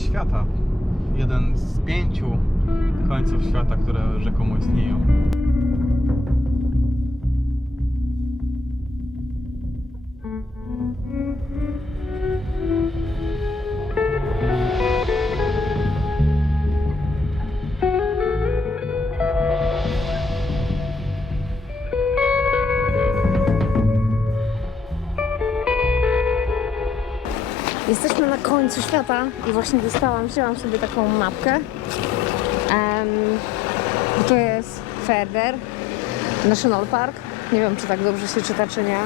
świata. Jeden z pięciu końców świata, które rzekomo istnieją. Jesteśmy na końcu świata i właśnie dostałam, wzięłam sobie taką mapkę. Em, to jest Ferder National Park. Nie wiem, czy tak dobrze się czyta, czy nie.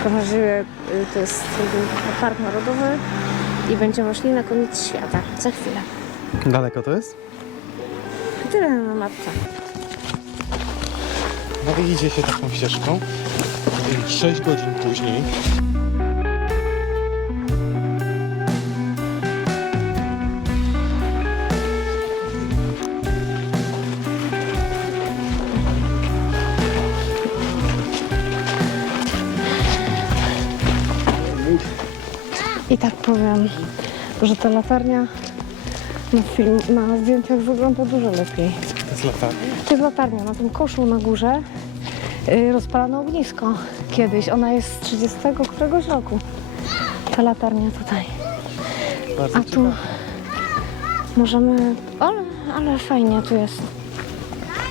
W każdym razie y, to jest park narodowy i będziemy szli na koniec świata za chwilę. Daleko to jest? Tyle na mapce. No i idzie się taką ścieżką. 6 godzin później. I tak powiem, że ta latarnia na, film, na zdjęciach wygląda dużo lepiej. To jest latarnia. To jest latarnia na tym koszu na górze. Yy, rozpalano ognisko kiedyś. Ona jest z 30 któregoś roku. Ta latarnia tutaj. Bardzo A tu ciekawe. możemy... Ale, ale fajnie tu jest.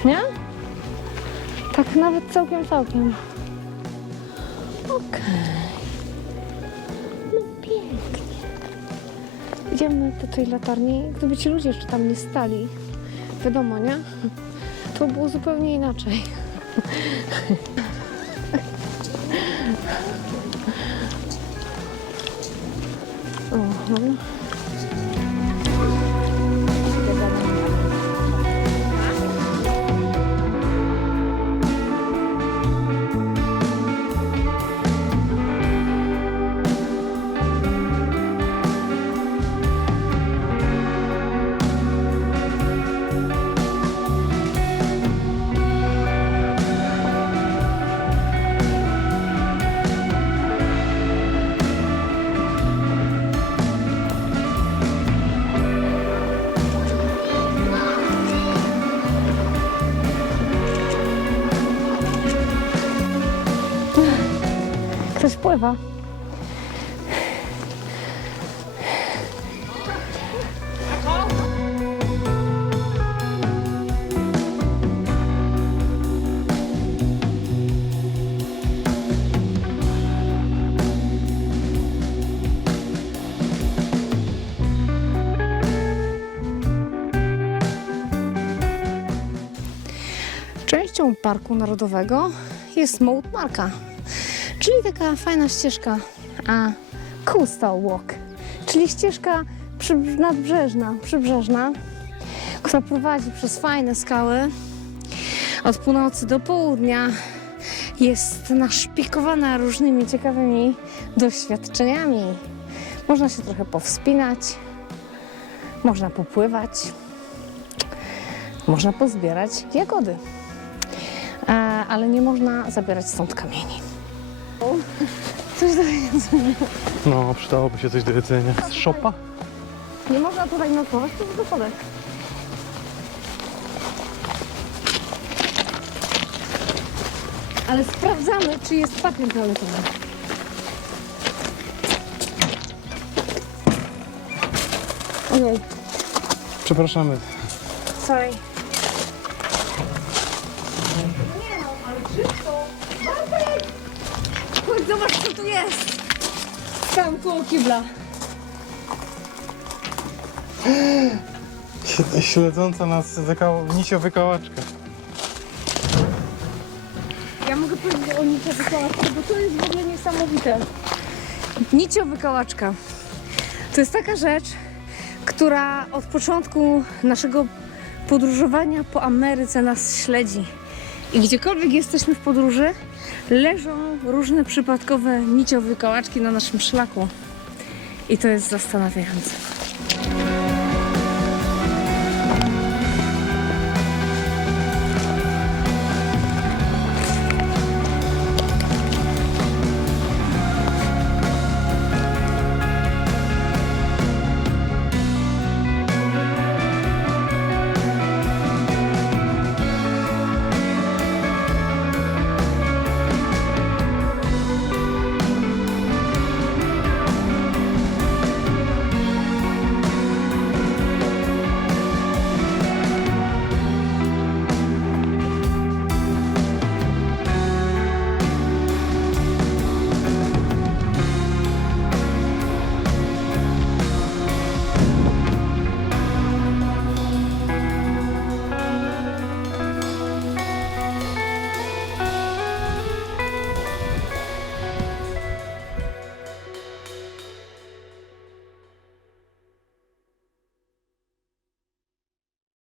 Nie? Tak nawet całkiem, całkiem. Okej. No Idziemy do tej latarni. Gdyby ci ludzie jeszcze tam nie stali, wiadomo, nie? To było zupełnie inaczej. Mhm. Ktoś pływa. Częścią Parku Narodowego jest Mount Marka, czyli taka fajna ścieżka, a coastal walk, czyli ścieżka przy, nadbrzeżna, przybrzeżna, która prowadzi przez fajne skały od północy do południa. Jest naszpikowana różnymi ciekawymi doświadczeniami. Można się trochę powspinać, można popływać, można pozbierać jagody, E, ale nie można zabierać stąd kamieni. Coś do jedzenia. No, przydałoby się coś do jedzenia. Z szopa? Nie można tutaj nocować, to jest dochodek. Ale sprawdzamy, czy jest papier toaletowy. Ojej, Przepraszamy. sorry. Zobacz, co tu jest. Tam koło kibla. Śle- Śledząca nas wyka- nisio wykałaczka. Ja mogę powiedzieć o nicio wykałaczce, bo to jest w ogóle niesamowite. Nicio wykałaczka. To jest taka rzecz, która od początku naszego podróżowania po Ameryce nas śledzi. I gdziekolwiek jesteśmy w podróży, leżą różne przypadkowe nicio wykałaczki na naszym szlaku. I to jest zastanawiające.